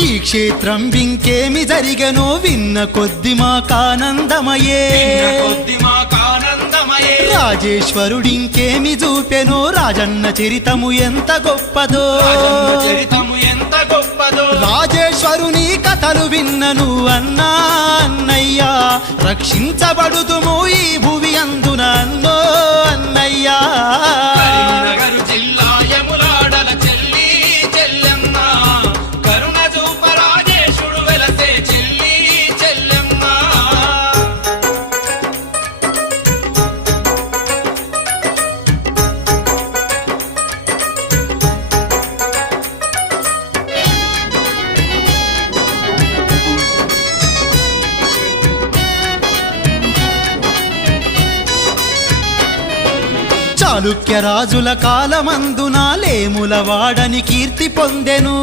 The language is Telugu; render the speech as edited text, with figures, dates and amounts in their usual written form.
ఈ క్షేత్రం ఇంకేమి జరిగెనో విన్న కొద్ది మాకానందమయే రాజేశ్వరుడింకేమి చూపెనో రాజన్న చరితము ఎంత గొప్పదో రాజేశ్వరుని కథలు విన్నను అన్నా అన్నయ్యా రక్షించబడుదుము ఈ భువి అందున అన్నో అన్నయ్యా చాళుక్య రాజుల కాలమందున లేముల వాడని కీర్తి పొందెను